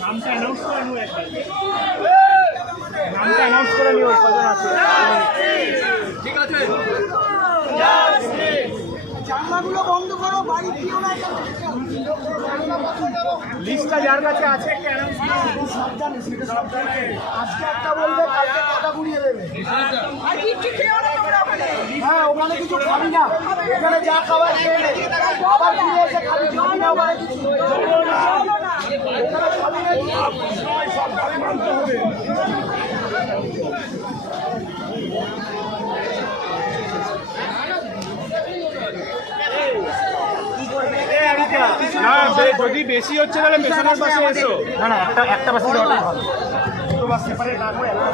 নামটা অ্যানাউন্স করে নিও একবার। নামটা অ্যানাউন্স করে নিও কজন আছে? জানলাগুলো বন্ধ করো বাড়ি দিও না লিস্টটা যার কাছে আছে একটা অ্যানাউন্স সাবধানে সেটা সাবধানে। আজকে একটা বলবে কালকে কথা ঘুরিয়ে দেবে। আর কিচ্ছু খেয়েও না ওখানে? হ্যাঁ ওখানে কিছু খাবি না। এখানে যা খাবার খেয়ে নে। আবার ফিরে এসে খাবি খাবি না ওখানে কিছু এখানে খাবি না। না যদি বেশি হচ্ছে তাহলে মেশানোর পাশে এসো। না না, একটা একটা পাশে যাওয়াটাই ভালো। সেপারেট না এলাকা